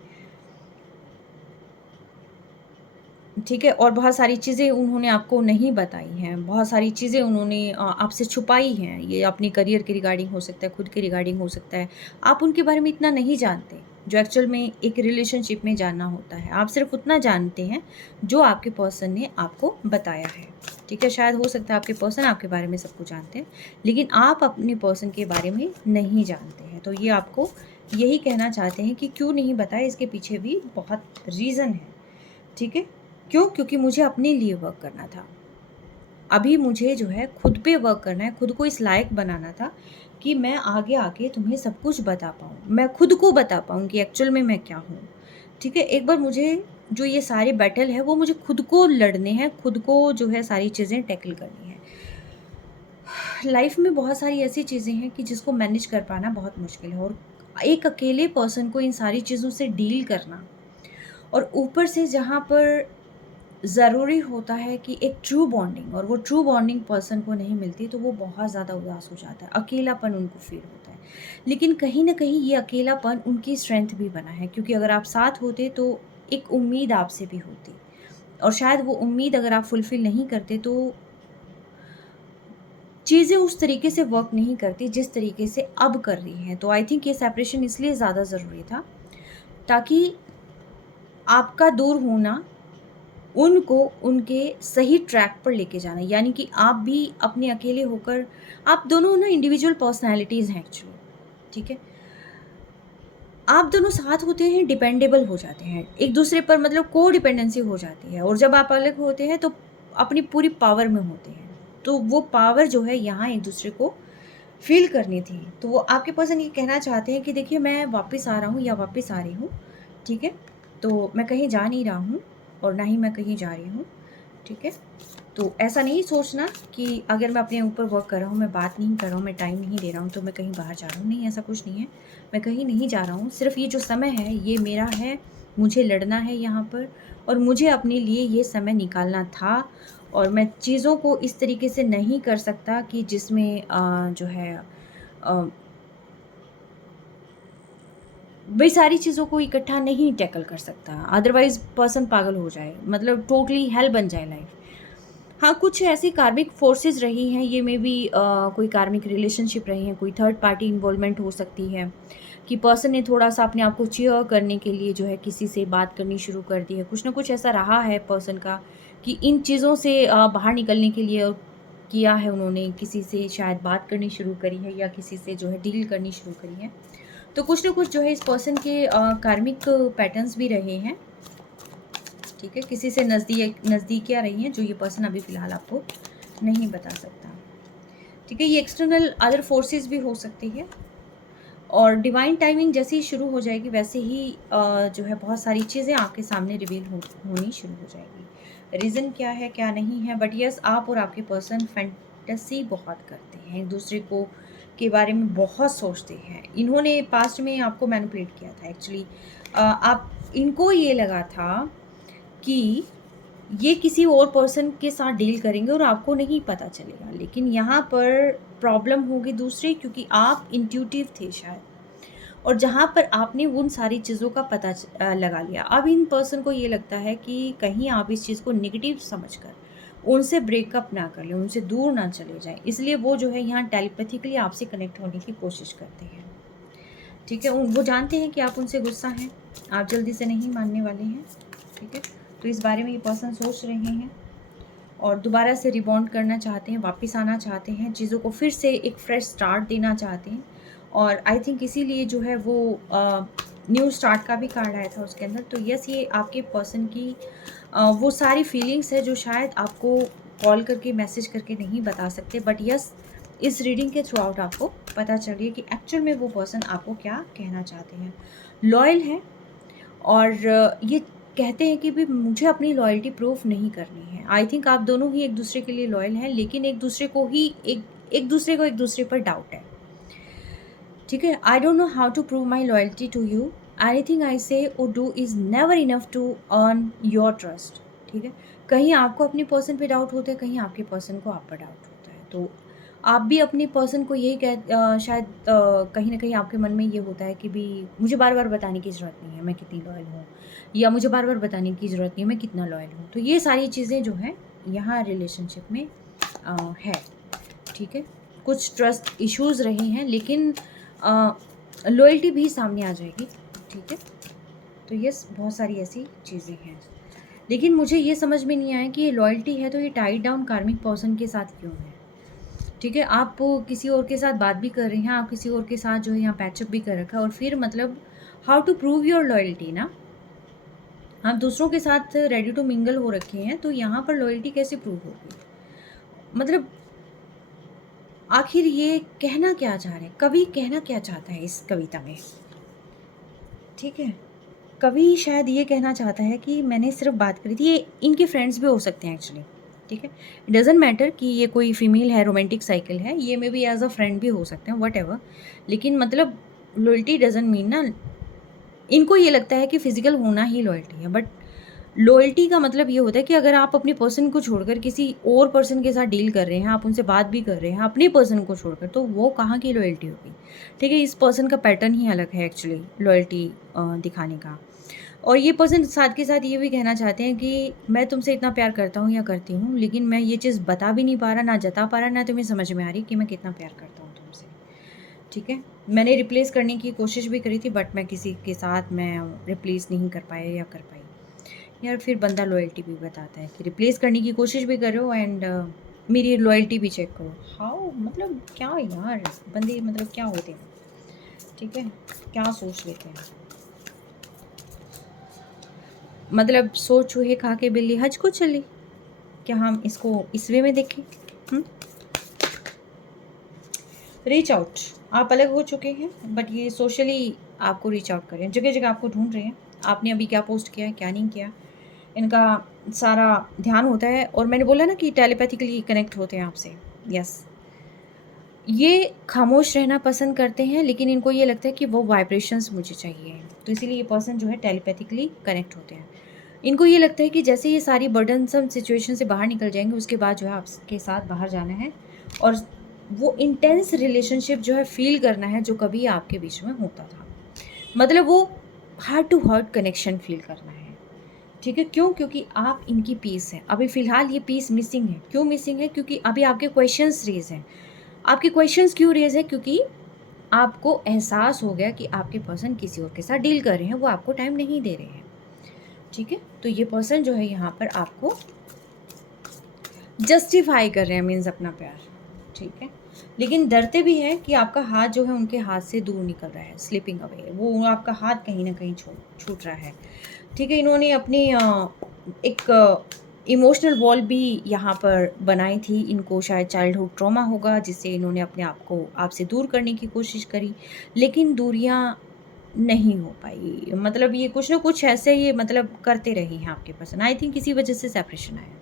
ठीक है? और बहुत सारी चीज़ें उन्होंने आपको नहीं बताई हैं, बहुत सारी चीज़ें उन्होंने आपसे छुपाई हैं। ये अपने करियर के रिगार्डिंग हो सकता है, खुद के रिगार्डिंग हो सकता है। आप उनके बारे में इतना नहीं जानते, जो एक्चुअल में एक रिलेशनशिप में जानना होता है। आप सिर्फ़ उतना जानते हैं, जो आपके पर्सन ने आपको बताया है, ठीक है? शायद हो सकता है आपके पर्सन आपके बारे में सब कुछ जानते हैं, लेकिन आप अपने पर्सन के बारे में नहीं जानते हैं। तो ये आपको यही कहना चाहते हैं कि क्यों नहीं बताया, इसके पीछे भी बहुत रीज़न है, ठीक है? क्यों? क्योंकि मुझे अपने लिए वर्क करना था। अभी मुझे जो है खुद पे वर्क करना है, खुद को इस लायक बनाना था कि मैं आगे आके तुम्हें सब कुछ बता पाऊँ, मैं खुद को बता पाऊँ कि एक्चुअल में मैं क्या हूँ। ठीक है, एक बार मुझे जो ये सारे बैटल है वो मुझे खुद को लड़ने हैं, खुद को जो है सारी चीज़ें टैकल करनी है। लाइफ में बहुत सारी ऐसी चीज़ें हैं कि जिसको मैनेज कर पाना बहुत मुश्किल है, और एक अकेले पर्सन को इन सारी चीज़ों से डील करना, और ऊपर से जहाँ पर ज़रूरी होता है कि एक ट्रू बॉन्डिंग, और वो ट्रू बॉन्डिंग पर्सन को नहीं मिलती, तो वो बहुत ज़्यादा उदास हो जाता है, अकेलापन उनको फ़ील होता है। लेकिन कहीं न कहीं ये अकेलापन उनकी स्ट्रेंथ भी बना है, क्योंकि अगर आप साथ होते तो एक उम्मीद आपसे भी होती, और शायद वो उम्मीद अगर आप फुलफ़िल नहीं करते तो चीज़ें उस तरीके से वर्क नहीं करती जिस तरीके से अब कर रही हैं। तो आई थिंक ये सेपरेशन इसलिए ज़्यादा ज़रूरी था, ताकि आपका दूर होना उनको उनके सही ट्रैक पर लेके जाना, यानी कि आप भी अपने अकेले होकर, आप दोनों ना इंडिविजुअल पर्सनैलिटीज़ हैं एक्चुअली, ठीक है? आप दोनों साथ होते हैं, डिपेंडेबल हो जाते हैं, एक दूसरे पर मतलब कोडिपेंडेंसी हो जाती है, और जब आप अलग होते हैं तो अपनी पूरी पावर में होते हैं। तो वो पावर जो है यहाँ एक दूसरे को फ़ील करनी थी। तो वो आपके पर्सन ये कहना चाहते हैं कि देखिए मैं वापस आ रहा हूँ या वापस आ रही हूँ, ठीक है? तो मैं कहीं जा नहीं रहा हूँ और ना ही मैं कहीं जा रही हूँ, ठीक है? तो ऐसा नहीं सोचना कि अगर मैं अपने ऊपर वर्क कर रहा हूँ, मैं बात नहीं कर रहा हूँ, मैं टाइम नहीं दे रहा हूँ, तो मैं कहीं बाहर जा रहा हूँ। नहीं, ऐसा कुछ नहीं है। मैं कहीं नहीं जा रहा हूँ, सिर्फ़ ये जो समय है, ये मेरा है, मुझे लड़ना है यहाँ पर, और मुझे अपने लिए ये समय निकालना था, और मैं चीज़ों को इस तरीके से नहीं कर सकता कि जिसमें जो है अ, वही सारी चीज़ों को इकट्ठा नहीं टैकल कर सकता, अदरवाइज़ पर्सन पागल हो जाए, मतलब टोटली हेल बन जाए लाइफ़। हाँ, कुछ ऐसी कार्मिक फ़ोर्सेस रही हैं, ये मेबी कोई कार्मिक रिलेशनशिप रही हैं, कोई थर्ड पार्टी इन्वॉल्वमेंट हो सकती है, कि पर्सन ने थोड़ा-सा अपने आप को चीयर करने के लिए जो है किसी से बात करनी शुरू कर दी है। कुछ ना कुछ ऐसा रहा है पर्सन का कि इन चीज़ों से बाहर निकलने के लिए किया है उन्होंने, किसी से शायद बात करनी शुरू करी है, या किसी से जो है डील करनी शुरू करी है। तो कुछ ना कुछ जो है इस पर्सन के कार्मिक पैटर्न्स भी रहे हैं, ठीक है? किसी से नज़दीकियाँ रही हैं जो ये पर्सन अभी फ़िलहाल आपको नहीं बता सकता, ठीक है? ये एक्सटर्नल अदर फोर्सेस भी हो सकती है, और डिवाइन टाइमिंग जैसे ही शुरू हो जाएगी वैसे ही जो है बहुत सारी चीज़ें आपके सामने रिवील होनी शुरू हो जाएगी। रीज़न क्या है, क्या नहीं है, बट यस, आप और आपके पर्सन फैंटेसी बहुत करते हैं, एक दूसरे को के बारे में बहुत सोचते हैं। इन्होंने पास्ट में आपको मैनिपुलेट किया था एक्चुअली। आप इनको ये लगा था कि ये किसी और पर्सन के साथ डील करेंगे और आपको नहीं पता चलेगा, लेकिन यहाँ पर प्रॉब्लम होगी दूसरी, क्योंकि आप इंट्यूटिव थे शायद, और जहाँ पर आपने उन सारी चीज़ों का पता लगा लिया। अब इन पर्सन को ये लगता है कि कहीं आप इस चीज़ को नेगेटिव समझकर उनसे ब्रेकअप ना कर लें, उनसे दूर ना चले जाएँ, इसलिए वो जो है यहाँ टेलीपैथिकली आपसे कनेक्ट होने की कोशिश करते हैं, ठीक है? वो जानते हैं कि आप उनसे गुस्सा हैं, आप जल्दी से नहीं मानने वाले हैं, ठीक है? तो इस बारे में ये पर्सन सोच रहे हैं, और दोबारा से रिबॉन्ड करना चाहते हैं, वापस आना चाहते हैं, चीज़ों को फिर से एक फ्रेश स्टार्ट देना चाहते हैं, और आई थिंक इसीलिए जो है वो न्यू स्टार्ट का भी कार्ड आया था उसके अंदर। तो यस, ये आपके पर्सन की वो सारी फीलिंग्स है जो शायद आपको कॉल करके, मैसेज करके नहीं बता सकते, बट यस, इस रीडिंग के थ्रू आउट आपको पता चल रही है कि एक्चुअल में वो पर्सन आपको क्या कहना चाहते हैं। लॉयल है, और ये कहते हैं कि भी मुझे अपनी लॉयल्टी प्रूफ नहीं करनी है। आई थिंक आप दोनों ही एक दूसरे के लिए लॉयल हैं, लेकिन एक दूसरे को एक दूसरे पर डाउट है, ठीक है? I don't know how to prove my loyalty to you, anything I say और do is never enough to earn your trust, ठीक है? कहीं आपको अपने पर्सन पे डाउट होता है, कहीं आपके पर्सन को आप पर डाउट होता है। तो आप भी अपने पर्सन को यही शायद कहीं न कहीं आपके मन में ये होता है कि भी मुझे बार-बार बताने की ज़रूरत नहीं है मैं कितनी लॉयल हूँ, या मुझे बार-बार बताने की ज़रूरत नहीं है मैं कितना लॉयल हूँ। तो ये सारी चीज़ें जो हैं यहाँ रिलेशनशिप में है, ठीक है? कुछ ट्रस्ट इश्यूज़ रहे हैं, लेकिन लॉयल्टी भी सामने आ जाएगी, ठीक है? तो यस, बहुत सारी ऐसी चीज़ें हैं। लेकिन मुझे ये समझ में नहीं आया कि ये लॉयल्टी है तो ये टाइड डाउन कार्मिक पर्सन के साथ क्यों है? ठीक है, आप किसी और के साथ बात भी कर रही हैं, आप किसी और के साथ जो है यहाँ पैचअप भी कर रखा है, और फिर मतलब how to prove your loyalty ना? आप दूसरों के साथ रेडी टू मिंगल हो रखे हैं, तो यहाँ पर लॉयल्टी कैसे प्रूव होगी? मतलब आखिर ये कहना क्या चाह रहे हैं, कवि कहना क्या चाहता है इस कविता में? ठीक है, कवि शायद ये कहना चाहता है कि मैंने सिर्फ बात करी थी, ये इनके फ्रेंड्स भी हो सकते हैं एक्चुअली। ठीक है, इट डजेंट मैटर कि ये कोई फीमेल है, रोमांटिक साइकिल है, ये maybe as a friend भी हो सकते हैं, वट एवर। लेकिन मतलब लॉयल्टी डजेंट मीन ना, इनको ये लगता है कि फिजिकल होना ही लॉयल्टी है, बट लॉयल्टी का मतलब ये होता है कि अगर आप अपने पर्सन को छोड़कर किसी और पर्सन के साथ डील कर रहे हैं, आप उनसे बात भी कर रहे हैं अपने पर्सन को छोड़कर, तो वो कहाँ की लॉयल्टी होगी? ठीक है, इस पर्सन का पैटर्न ही अलग है एक्चुअली लॉयल्टी दिखाने का। और ये पर्सन साथ के साथ ये भी कहना चाहते हैं कि मैं तुमसे इतना प्यार करता हूँ या करती हूँ, लेकिन मैं ये चीज़ बता भी नहीं पा रहा, ना जता पा रहा, ना तुम्हें समझ में आ रही कि मैं कितना प्यार करता हूँ तुमसे। ठीक है, मैंने रिप्लेस करने की कोशिश भी करी थी, बट मैं किसी के साथ मैं रिप्लेस नहीं कर पाया या कर पाई। यार फिर बंदा लॉयल्टी भी बताता है कि रिप्लेस करने की कोशिश भी करो एंड मेरी लॉयल्टी भी चेक करो। हाउ, मतलब क्या यार, बंदे मतलब क्या होते हैं? ठीक है, क्या सोच लेते हैं? मतलब सो चूहे खा के बिल्ली हज को चली, क्या हम इसको इस वे में देखें? रीच आउट, आप अलग हो चुके हैं, बट ये सोशली आपको रीच आउट कर रहे हैं, जगह जगह आपको ढूंढ रहे हैं। आपने अभी क्या पोस्ट किया है, क्या नहीं किया, इनका सारा ध्यान होता है। और मैंने बोला ना कि टेलीपैथिकली कनेक्ट होते हैं आपसे। यस, ये खामोश रहना पसंद करते हैं, लेकिन इनको ये लगता है कि वो वाइब्रेशंस मुझे चाहिए, तो इसीलिए ये पर्सन जो है टेलीपैथिकली कनेक्ट होते हैं। इनको ये लगता है कि जैसे ये सारी बर्डनसम सिचुएशन से बाहर निकल जाएंगे, उसके बाद जो है आपके साथ बाहर जाना है और वो इंटेंस रिलेशनशिप जो है फील करना है जो कभी आपके बीच में होता था। मतलब वो heart to heart connection feel करना है। ठीक है, क्यों? क्योंकि आप इनकी पीस है, अभी फ़िलहाल ये पीस मिसिंग है। क्यों मिसिंग है? क्योंकि अभी आपके क्वेश्चंस रेज हैं। आपके क्वेश्चंस क्यों रेज है? क्योंकि आपको एहसास हो गया कि आपके पर्सन किसी और के साथ डील कर रहे हैं, वो आपको टाइम नहीं दे रहे हैं। ठीक है, तो ये पर्सन जो है यहाँ पर आपको जस्टिफाई कर रहे हैं, मीन्स अपना प्यार। ठीक है, लेकिन डरते भी हैं कि आपका हाथ जो है उनके हाथ से दूर निकल रहा है, स्लिपिंग अवे, वो आपका हाथ कहीं ना कहीं छूट रहा है। ठीक है, इन्होंने अपनी एक इमोशनल वॉल भी यहाँ पर बनाई थी। इनको शायद चाइल्डहुड ट्रॉमा होगा, जिससे इन्होंने अपने आप को आपसे दूर करने की कोशिश करी, लेकिन दूरियाँ नहीं हो पाई। मतलब ये कुछ ना कुछ ऐसे ये मतलब करते रहे हैं आपके पर्सन। आई थिंक इसी वजह से सेपरेशन आया।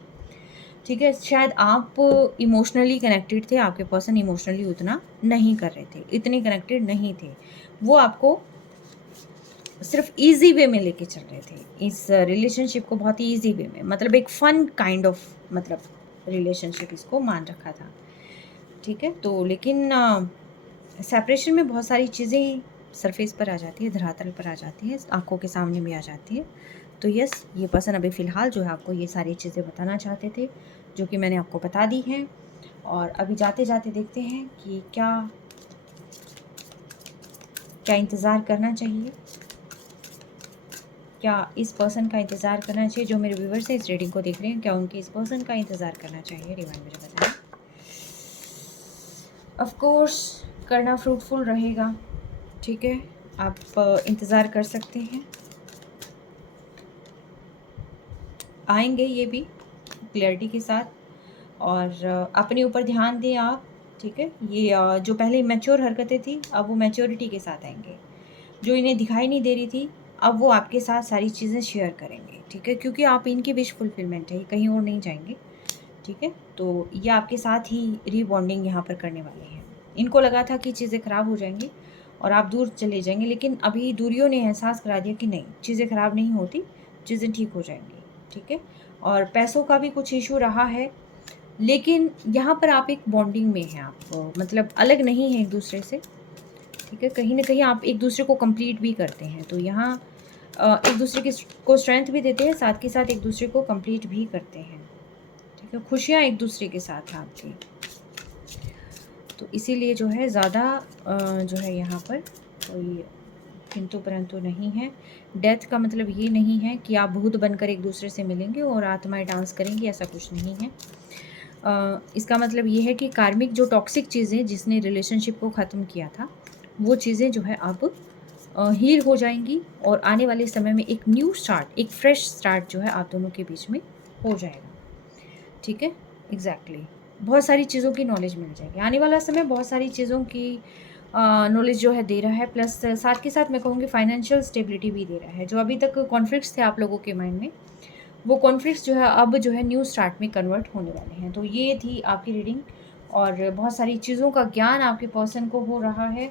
ठीक है, शायद आप इमोशनली कनेक्टेड थे, आपके पर्सन इमोशनली उतना नहीं कर रहे थे, इतने कनेक्टेड नहीं थे। वो आपको सिर्फ ईजी वे में लेके चल रहे थे, इस रिलेशनशिप को बहुत ही ईजी वे में, मतलब एक फन काइंड ऑफ मतलब रिलेशनशिप इसको मान रखा था। ठीक है, तो लेकिन सेपरेशन में बहुत सारी चीज़ें सरफेस पर आ जाती है, धरातल पर आ जाती है, आंखों के सामने भी आ जाती है। तो यस, ये पर्सन अभी फ़िलहाल जो है आपको ये सारी चीज़ें बताना चाहते थे, जो कि मैंने आपको बता दी हैं। और अभी जाते जाते देखते हैं कि क्या क्या इंतज़ार करना चाहिए, क्या इस पर्सन का इंतज़ार करना चाहिए, जो मेरे व्यूवर्स हैं इस रीडिंग को देख रहे हैं, क्या उनके इस पर्सन का इंतज़ार करना चाहिए? डिवाइन मुझे बताएं। ऑफ कोर्स करना फ्रूटफुल रहेगा। ठीक है, आप इंतज़ार कर सकते हैं, आएंगे ये भी क्लैरिटी के साथ। और अपने ऊपर ध्यान दें आप। ठीक है, ये जो पहले मैच्योर हरकतें थी, अब वो मैच्योरिटी के साथ आएंगे। जो इन्हें दिखाई नहीं दे रही थी, अब वो आपके साथ सारी चीज़ें शेयर करेंगे। ठीक है, क्योंकि आप इनकी विश फुलफिलमेंट है, ये कहीं और नहीं जाएंगे। ठीक है, तो ये आपके साथ ही रीबॉन्डिंग यहाँ पर करने वाले हैं। इनको लगा था कि चीज़ें ख़राब हो जाएंगी और आप दूर चले जाएंगे, लेकिन अभी दूरियों ने एहसास करा दिया कि नहीं, चीज़ें ख़राब नहीं होती, चीज़ें ठीक हो जाएंगी। ठीक है, और पैसों का भी कुछ इशू रहा है, लेकिन यहाँ पर आप एक बॉन्डिंग में हैं, आप मतलब अलग नहीं हैं एक दूसरे से। ठीक है, कहीं ना कहीं आप एक दूसरे को कंप्लीट भी करते हैं, तो यहाँ एक दूसरे को स्ट्रेंथ भी देते हैं, साथ के साथ एक दूसरे को कंप्लीट भी करते हैं। ठीक है, खुशियाँ एक दूसरे के साथ हैं आपकी, तो इसीलिए जो है ज़्यादा जो है यहाँ पर कोई किंतु परंतु नहीं है। डेथ का मतलब ये नहीं है कि आप भूत बनकर एक दूसरे से मिलेंगे और आत्माएं डांस करेंगी, ऐसा कुछ नहीं है। इसका मतलब ये है कि कार्मिक जो टॉक्सिक चीज़ें जिसने रिलेशनशिप को ख़त्म किया था, वो चीज़ें जो है अब हील हो जाएंगी और आने वाले समय में एक न्यू स्टार्ट, एक फ्रेश स्टार्ट जो है आप दोनों के बीच में हो जाएगा। ठीक है, एग्जैक्टली। बहुत सारी चीज़ों की नॉलेज मिल जाएगी। आने वाला समय बहुत सारी चीज़ों की नॉलेज जो है दे रहा है, प्लस साथ के साथ मैं कहूँगी फाइनेंशियल स्टेबिलिटी भी दे रहा है। जो अभी तक कॉन्फ्लिक्ट्स थे आप लोगों के माइंड में, वो कॉन्फ्लिक्ट्स जो है अब जो है न्यू स्टार्ट में कन्वर्ट होने वाले हैं। तो ये थी आपकी रीडिंग, और बहुत सारी चीज़ों का ज्ञान आपके पर्सन को हो रहा है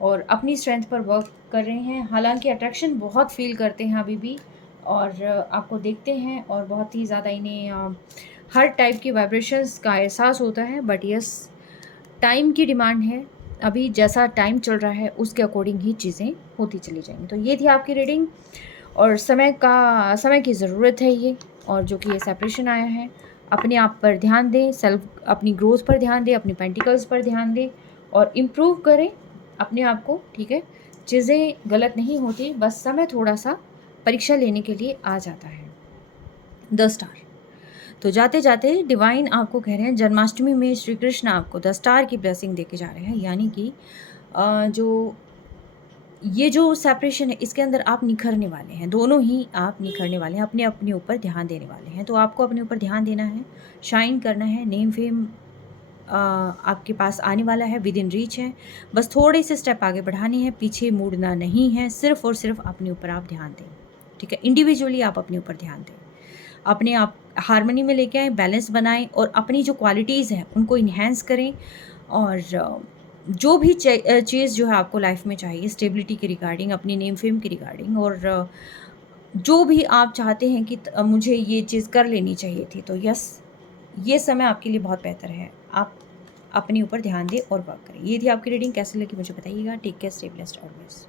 और अपनी स्ट्रेंथ पर वर्क कर रहे हैं। हालाँकि अट्रैक्शन बहुत फ़ील करते हैं अभी भी, और आपको देखते हैं और बहुत ही ज़्यादा इन्हें हर टाइप की वाइब्रेशंस का एहसास होता है। बट यस, टाइम की डिमांड है। अभी जैसा टाइम चल रहा है उसके अकॉर्डिंग ही चीज़ें होती चली जाएँगी। तो ये थी आपकी रीडिंग, और समय की ज़रूरत है ये, और जो कि ये सेपरेशन आया है, अपने आप पर ध्यान दें, अपनी ग्रोथ पर ध्यान दें, अपनी पेंटिकल्स पर ध्यान दें और इम्प्रूव करें अपने आप को, ठीक है? चीज़ें गलत नहीं होती, बस समय थोड़ा-सा परीक्षा लेने के लिए आ जाता है। 10 स्टार। तो जाते-जाते डिवाइन आपको कह रहे हैं, जन्माष्टमी में श्री कृष्ण आपको 10 स्टार की ब्लेसिंग देके जा रहे हैं, यानी कि जो ये जो सेपरेशन है इसके अंदर आप निखरने वाले हैं, दोनों ही आप निखरने वाले हैं, अपने ऊपर ध्यान देने वाले हैं। तो आपको अपने ऊपर ध्यान देना है, शाइन करना है, नेम फेम आपके पास आने वाला है, विद इन रीच है। बस थोड़े से स्टेप आगे बढ़ाने हैं, पीछे मुड़ना नहीं है, सिर्फ़ और सिर्फ अपने ऊपर आप ध्यान दें, ठीक है? इंडिविजुअली आप अपने ऊपर ध्यान दें। अपने आप हार्मनी में लेके आएँ, बैलेंस बनाएँ और अपनी जो क्वालिटीज़ हैं उनको एनहांस करें, और जो भी चीज़ जो है आपको लाइफ में चाहिए, स्टेबिलिटी के रिगार्डिंग, अपनी नेम फेम के रिगार्डिंग, और जो भी आप चाहते हैं कि मुझे ये चीज़ कर लेनी चाहिए थी, तो यस, ये समय आपके लिए बहुत बेहतर है। आप अपने ऊपर ध्यान दें और वर्क करें। ये थी आपकी रीडिंग, कैसी लगी मुझे बताइएगा। Take care, stay blessed always.